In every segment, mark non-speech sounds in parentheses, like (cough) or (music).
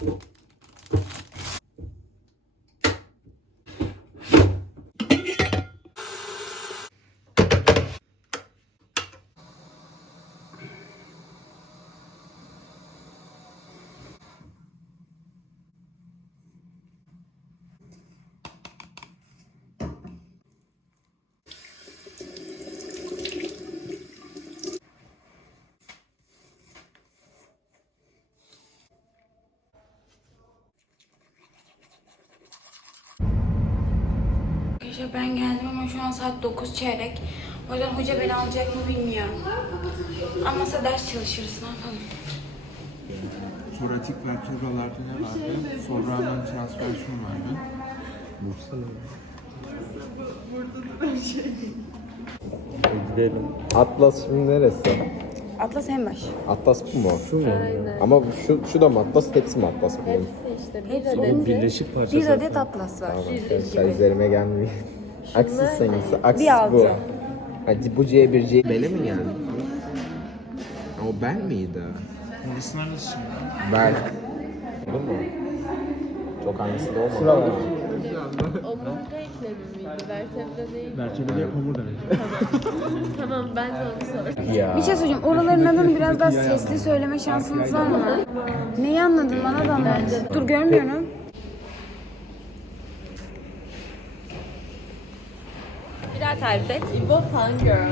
Arkadaşlar ben geldim ama şu an saat 9 çeyrek. O yüzden hoca beni alacak mı bilmiyorum. Ama ders çalışırız ne yapalım. Soratik vertebralarda ne vardı? Sobra'nın transversiyon vardı. Gidelim. Atlas şimdi neresi? Atlas en baş. Atlas bu mu? Şu mu? Ama şu, şu da mı Atlas? Hepsi mi Atlas bunun? Hepsi Birleşik parçası. bir adet Atlas var. Tamam arkadaşlar üzerime gelmiyor. Aksis sayısı. Bir altı. bu. Hadi bu C1 C... Bele mi geldi? O ben miydi? Orası neresi şimdi? Ben. Bu mu? Çok hangisi de olmadı. Omurga eklemi miydi? Vertebra değil. Vertebrede yapamur demek. Tamam ben sana bir soru. Ya. Bir şey söyleyeceğim. Oraların adını biraz daha sesli söyleme şansınız var mı? Neyi anladın bana da anlat. Dur görmüyorum. Bir daha tarif et. İbo Fangirl. (laughs)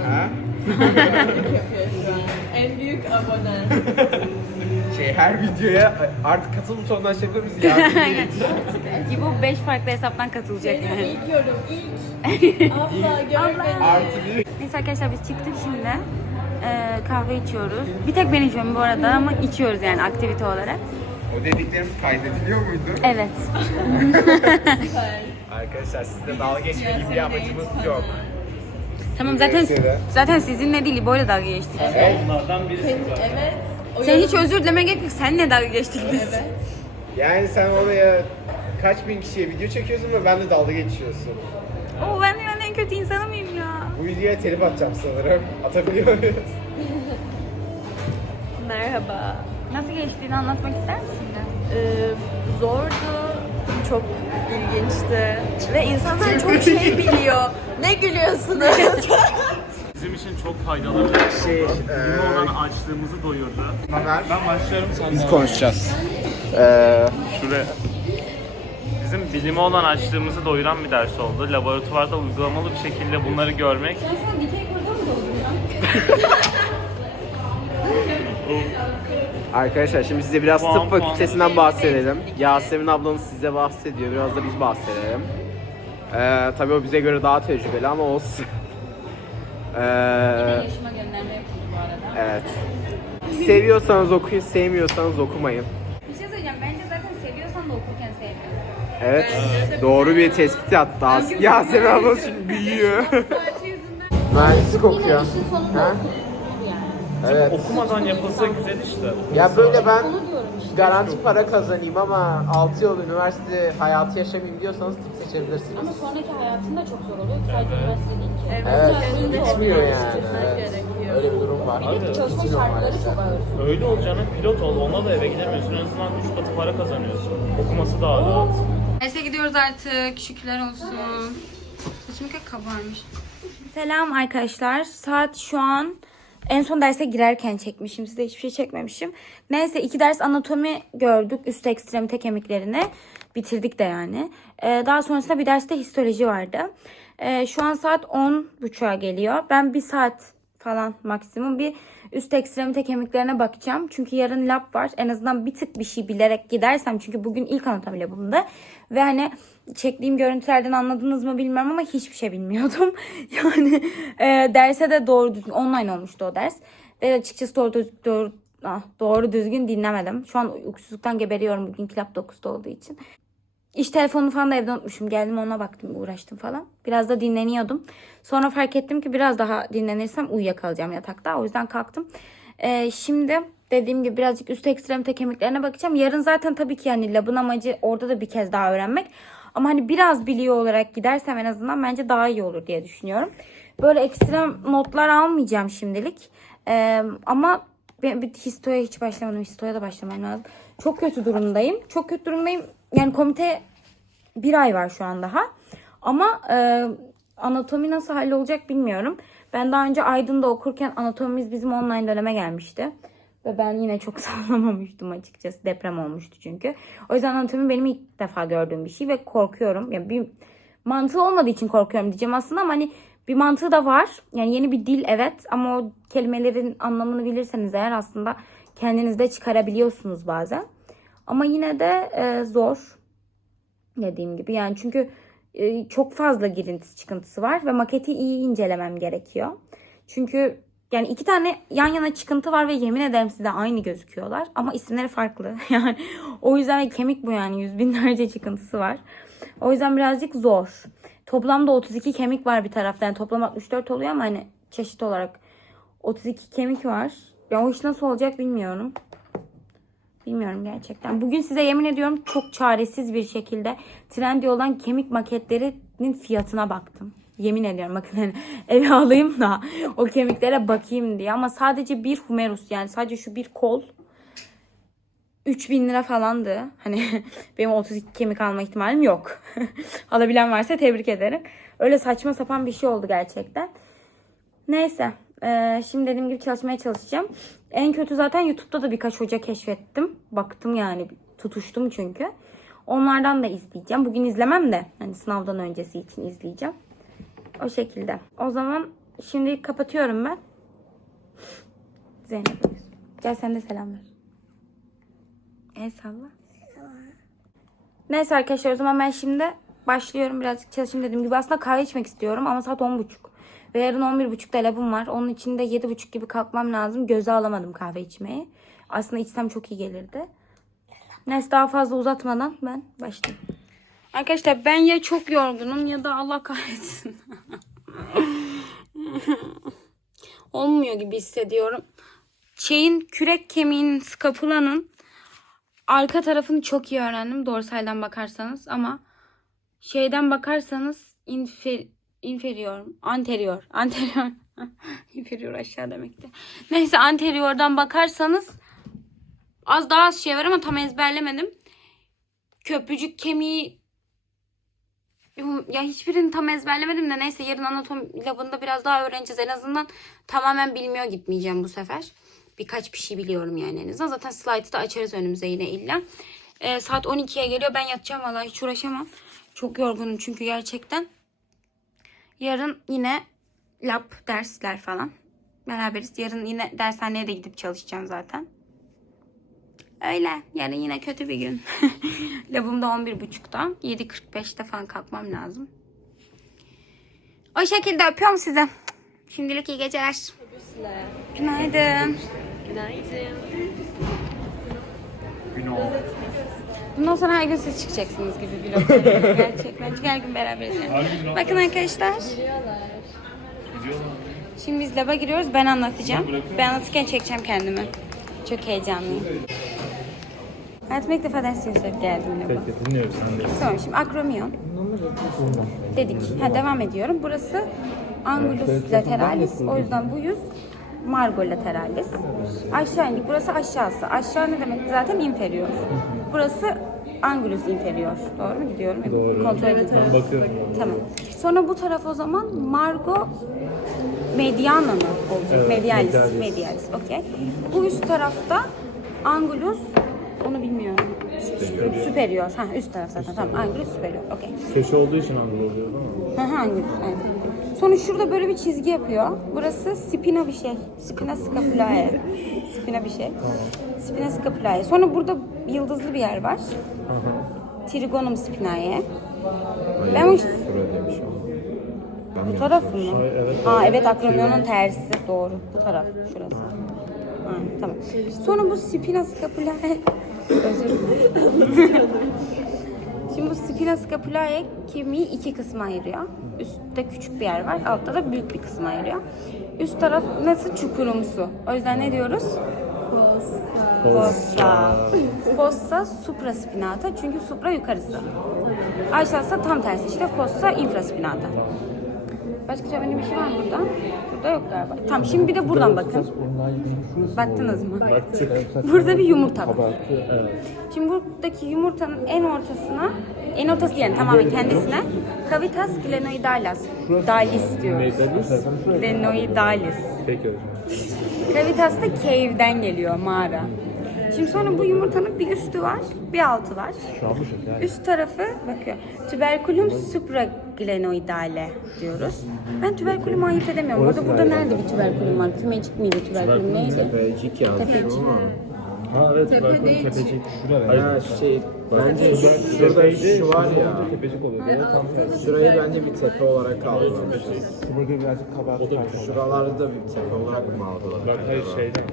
yapıyor şu an. En büyük abone. (laughs) Şey her videoya artık katıl butonundan şey yapıyor muyuz ya? (laughs) Bu 5 farklı hesaptan katılacak Benim yani. ilk yorum ilk. Abla gör beni. Artı bir. Neyse arkadaşlar biz çıktık şimdi. Ee, kahve içiyoruz. Bir tek ben içiyorum bu arada ama içiyoruz yani aktivite olarak. O dediklerimiz kaydediliyor muydu? Evet. Arkadaşlar sizle dalga geçme gibi bir amacımız yok. Tamam zaten Neyse. zaten sizinle değil böyle dalga geçtik. Senin, evet. O Sen hiç özür dileme gerek yok. Senle dalga geçtik biz. Evet. Yani sen oraya kaç bin kişiye video çekiyorsun ve benle dalga geçiyorsun. Oo ben dünyanın en kötü insanı mıyım ya? Bu videoya telif atacağım sanırım. Atabiliyor muyuz? Merhaba. Nasıl geçtiğini anlatmak ister misin biraz? Ee, zordu. Çok ilginçti. Ve insanlar çok şey biliyor. Ne gülüyorsunuz? (laughs) Bizim için çok faydalı bir Şey, Ürün olan açlığımızı doyurdu. Haber. Ben başlıyorum sen Biz konuşacağız. Ee, Şuraya. Bizim bilime olan açlığımızı doyuran bir ders oldu. Laboratuvarda uygulamalı bir şekilde bunları görmek (laughs) arkadaşlar şimdi size biraz Puan, tıp puan. fakültesinden bahsedelim. Yasemin ablanız size bahsediyor. Biraz da biz bahsedelim. Ee, tabii o bize göre daha tecrübeli ama olsun. Ee, Yaşıma gönderme yapıldı bu arada. evet. Seviyorsanız okuyun, sevmiyorsanız okumayın. Bir şey söyleyeceğim. Bence zaten seviyorsan da okurken sevmiyorsun. Evet. Doğru bir tespit yaptı. As- Yasemin abla şimdi büyüyor. Mühendislik okuyor. Ha? Evet. okumadan yapılsa güzel işte. Ya böyle ben garanti para kazanayım ama 6 yıl üniversite hayatı yaşamayayım diyorsanız tıp seçebilirsiniz. Ama sonraki hayatında çok zor oluyor. Sadece üniversite değil ki. Evet, bitmiyor yani. Evet. gerekiyor. Öyle bir durum var. Abi, Çalışma şartları çok ağır. öyle olacağına pilot ol. Ona da eve gidemiyorsun. En azından 3 katı para kazanıyorsun. Okuması daha rahat. Neyse gidiyoruz artık. Şükürler olsun. Saçım kabarmış. Selam arkadaşlar. Saat şu an en son derse girerken çekmişim. Size hiçbir şey çekmemişim. Neyse iki ders anatomi gördük. Üst ekstremite kemiklerini. Bitirdik de yani. Ee, daha sonrasında bir derste histoloji vardı. Ee, şu an saat 10.30'a geliyor. Ben bir saat falan maksimum bir üst ekstremite kemiklerine bakacağım. Çünkü yarın lab var. En azından bir tık bir şey bilerek gidersem. Çünkü bugün ilk anatomi labımda. Ve hani çektiğim görüntülerden anladınız mı bilmiyorum ama hiçbir şey bilmiyordum. (laughs) yani e, derse de doğru düzgün online olmuştu o ders. Ve açıkçası doğru, doğru, ah, doğru düzgün dinlemedim. Şu an uykusuzluktan geberiyorum bugün lab 9'da olduğu için. İş telefonunu falan da evde unutmuşum. Geldim ona baktım, uğraştım falan. Biraz da dinleniyordum. Sonra fark ettim ki biraz daha dinlenirsem uyuyakalacağım yatakta. O yüzden kalktım. Ee, şimdi dediğim gibi birazcık üst ekstremite kemiklerine bakacağım. Yarın zaten tabii ki yani labın amacı orada da bir kez daha öğrenmek. Ama hani biraz biliyor olarak gidersem en azından bence daha iyi olur diye düşünüyorum. Böyle ekstrem notlar almayacağım şimdilik. Ee, ama Ben bir histoya hiç başlamadım. Histoya da başlamam lazım. Çok kötü durumdayım. Çok kötü durumdayım. Yani komite bir ay var şu an daha. Ama e, anatomi nasıl hallolacak bilmiyorum. Ben daha önce Aydın'da okurken anatomimiz bizim online döneme gelmişti. Ve ben yine çok (laughs) sağlamamıştım açıkçası. Deprem olmuştu çünkü. O yüzden anatomi benim ilk defa gördüğüm bir şey ve korkuyorum. Yani bir mantığı olmadığı için korkuyorum diyeceğim aslında ama hani bir mantığı da var. Yani yeni bir dil evet ama o kelimelerin anlamını bilirseniz eğer aslında kendiniz de çıkarabiliyorsunuz bazen. Ama yine de e, zor dediğim gibi. Yani çünkü e, çok fazla girintisi çıkıntısı var ve maketi iyi incelemem gerekiyor. Çünkü yani iki tane yan yana çıkıntı var ve yemin ederim size aynı gözüküyorlar ama isimleri farklı. (laughs) Yani o yüzden kemik bu yani yüz binlerce çıkıntısı var. O yüzden birazcık zor. Toplamda 32 kemik var bir tarafta. Yani toplam 64 oluyor ama hani çeşit olarak 32 kemik var. Ya o iş nasıl olacak bilmiyorum. Bilmiyorum gerçekten. Bugün size yemin ediyorum çok çaresiz bir şekilde Trendyol'dan kemik maketlerinin fiyatına baktım. Yemin ediyorum bakın hani (laughs) eve alayım da o kemiklere bakayım diye. Ama sadece bir humerus yani sadece şu bir kol 3000 lira falandı. Hani (laughs) benim 32 kemik alma ihtimalim yok. (laughs) Alabilen varsa tebrik ederim. Öyle saçma sapan bir şey oldu gerçekten. Neyse. Eee, şimdi dediğim gibi çalışmaya çalışacağım. En kötü zaten YouTube'da da birkaç hoca keşfettim. Baktım yani tutuştum çünkü. Onlardan da izleyeceğim. Bugün izlemem de hani sınavdan öncesi için izleyeceğim. O şekilde. O zaman şimdi kapatıyorum ben. Zeynep. Gel sen de selam ver. El salla. Neyse arkadaşlar o zaman ben şimdi başlıyorum birazcık çalışayım dediğim gibi. Aslında kahve içmek istiyorum ama saat 10.30. Ve yarın 11.30'da labım var. Onun için de 7.30 gibi kalkmam lazım. Göze alamadım kahve içmeyi. Aslında içsem çok iyi gelirdi. Neyse daha fazla uzatmadan ben başlayayım. Arkadaşlar ben ya çok yorgunum ya da Allah kahretsin. (laughs) Olmuyor gibi hissediyorum. Şeyin kürek kemiğinin skapulanın arka tarafını çok iyi öğrendim dorsalden bakarsanız ama şeyden bakarsanız infer, inferior, anterior, (laughs) anterior, inferior aşağı demekti. Neyse anteriordan bakarsanız az daha az şey var ama tam ezberlemedim. Köprücük kemiği ya hiçbirini tam ezberlemedim de neyse yarın anatomi labında biraz daha öğreneceğiz. En azından tamamen bilmiyor gitmeyeceğim bu sefer. Birkaç bir şey biliyorum yani en azından. Zaten slide'ı da açarız önümüze yine illa. Ee, saat 12'ye geliyor. Ben yatacağım valla hiç uğraşamam. Çok yorgunum çünkü gerçekten. Yarın yine lab dersler falan. Beraberiz. Yarın yine dershaneye de gidip çalışacağım zaten. Öyle. Yarın yine kötü bir gün. Labımda 11.30'da. 7.45'te falan kalkmam lazım. O şekilde öpüyorum sizi. Şimdilik iyi geceler. Günaydın. Günaydın. Bundan sonra her gün siz çıkacaksınız gibi vlog. Gerçekten. Çünkü her gün beraberiz. yani. Bakın arkadaşlar. Şimdi biz laba giriyoruz. Ben anlatacağım. Ben anlatırken çekeceğim kendimi. Çok heyecanlıyım. Hayatımda ilk defa ders çalışıp geldim laba. Dinliyoruz sen de. Tamam şimdi akromion. Dedik. Ha, devam ediyorum. Burası angulus lateralis. O yüzden bu yüz margo lateralis. Aşağı indik. Burası aşağısı. Aşağı ne demek? Zaten inferior. Burası angulus inferior. Doğru mu gidiyorum? Doğru. Kontrol ediyorum. Bakıyorum. Tamam. Sonra bu taraf o zaman Margo Mediana mı olacak? Evet, medialis. medialis. Medialis. Okey. Bu üst tarafta Angulus onu bilmiyorum. Superior. Ha üst taraf zaten. Tamam. Angulus superior. Okey. Köşe olduğu için anlı oluyor değil mi? Ha ha Angulus. Evet. Sonra şurada böyle bir çizgi yapıyor. Burası spina bir şey. Spina scapulae. Spina bir şey. Spina scapulae. Sonra burada yıldızlı bir yer var. Trigonum spinae. Ben bu Bu taraf mı? evet, Ha evet akromiyonun tersi doğru. Bu taraf şurası. Ha, tamam. Sonra bu spina scapulae (laughs) özür dilerim. (laughs) Şimdi bu spina scapulae kemiği iki kısma ayırıyor. Üstte küçük bir yer var, altta da büyük bir kısma ayırıyor. Üst taraf nasıl çukurumsu. O yüzden ne diyoruz? Fossa. Fossa supraspinata çünkü supra yukarısı. Aşağısı tam tersi işte fossa infraspinata. Başka söylediğim bir şey var mı burada? Burada yok galiba. Tamam şimdi bir de buradan bakın. Baktınız mı? Burada bir yumurta var. Şimdi buradaki yumurtanın en ortasına, en ortası yani tamamen kendisine Cavitas glenoidalis, dalis diyoruz. Glenoidalis. Peki Cavitas da cave'den geliyor mağara. Şimdi sonra bu yumurtanın bir üstü var, bir altı var. Üst tarafı bakıyor. Tuberculum supraglenoidale diyoruz. Ben tüberkülümü ayırt edemiyorum. Burada burada nerede bir tüberkülüm var? Kümecik miydi tüberkülüm neydi? Belcik yazmış Tepecik. ama. Ha evet Tepe değil. Tepecik. Şurada. Ha şey, bence şurada şu var ya. Tepecik oluyor. Şurayı bence bir tepe olarak algılamışız. Burada birazcık kabartı Şuraları da bir tepe olarak mı algılamışız? Bak hayır şeyden.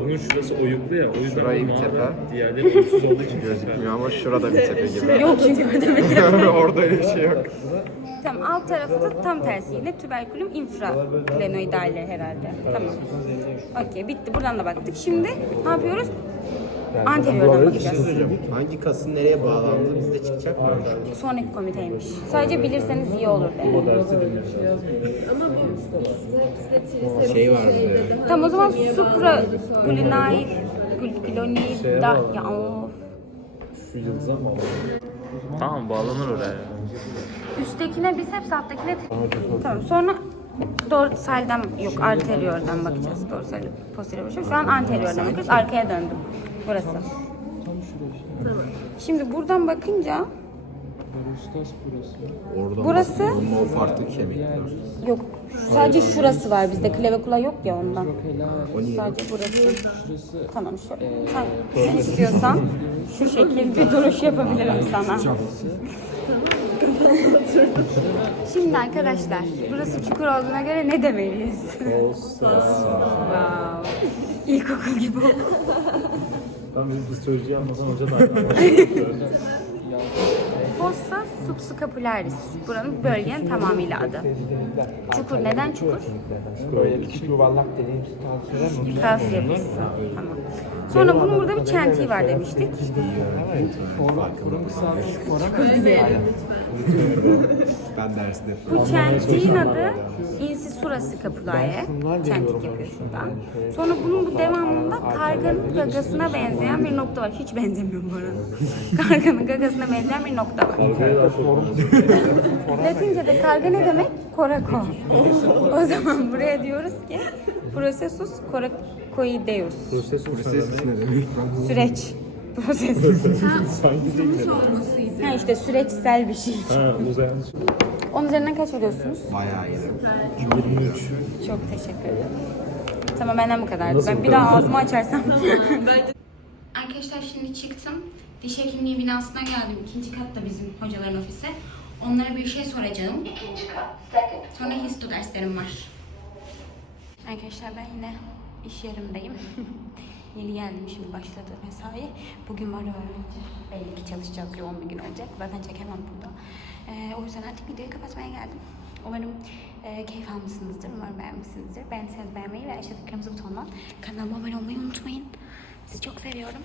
Bunun şurası oyuklu ya. O yüzden Şurayı bir tepe. Diğerleri oyuksuz olduğu için gözükmüyor. Ama şurada bir tepe gibi. Yok çünkü ödemedim. (laughs) Orada öyle bir şey yok. Tamam alt tarafı da tam tersi yine tüberkülüm infraglenoidale herhalde. Tamam. Okey bitti buradan da baktık. Şimdi ne yapıyoruz? Anteriordan bakacağız. Hangi kasın nereye bağlandığı bizde çıkacak mı? Sonraki komiteymiş. Sadece bilirseniz iyi olur dedim. Ama bu ikisi de Şey var. Tamam o zaman supra glunae glonida ya o Şu yıldız ama Tamam bağlanır oraya. üsttekine biceps alttakine tamam sonra dorsalden yok arteriordan bakacağız dorsal posterior bakacağız. Şu an anteriordan bakıyoruz arkaya döndüm burası. Şimdi buradan bakınca Orada Burası? farklı kemikler. yok sadece şurası var bizde klavikula yok ya ondan. Sadece burası. Tamam sen, sen istiyorsan şu şekil bir duruş yapabilirim sana. (laughs) Şimdi arkadaşlar burası çukur olduğuna göre ne demeliyiz? wow. İlkokul gibi oldu. Ben biz histoloji yapmasan hoca da Fossa subscapularis. Buranın bölgenin tamamıyla adı. Çukur neden çukur? Böyle küçük yuvarlak mı? Kas yapısı. Tamam. Sonra bunun burada bir çentiği var demiştik. Ben derste. Bu çentiğin adı incisura scapulae. Çentik yapıyor şuradan. Sonra bunun bu devamında karganın gagasına benzeyen bir nokta var. Hiç benzemiyor bu arada. (laughs) Karganın gagasına benzeyen bir nokta var. (laughs) Latince'de karga ne demek? Korako. o zaman buraya diyoruz ki processus coracoideus. Ses ne demek? Süreç. Proses. ha işte süreçsel bir şey. Ha uzayan Onun üzerinden kaç veriyorsunuz? Bayağı iyi. Çok teşekkür ederim. Tamam benden bu kadar. ben bir daha ağzımı açarsam. Arkadaşlar şimdi çıktım. Diş hekimliği binasına geldim. İkinci katta bizim hocaların ofisi. Onlara bir şey soracağım. İkinci kat. Sonra histo derslerim var. Arkadaşlar ben yine iş yerimdeyim. (laughs) Yeni geldim şimdi başladı mesai. Bugün var öğrenci. Belli ki çalışacağız yoğun bir gün olacak. Zaten çekemem burada. Ee, o yüzden artık videoyu kapatmaya geldim. Umarım e, keyif almışsınızdır. Umarım beğenmişsinizdir. Beğendiyseniz beğenmeyi ve aşağıdaki kırmızı butondan kanalıma abone olmayı unutmayın. Sizi çok seviyorum.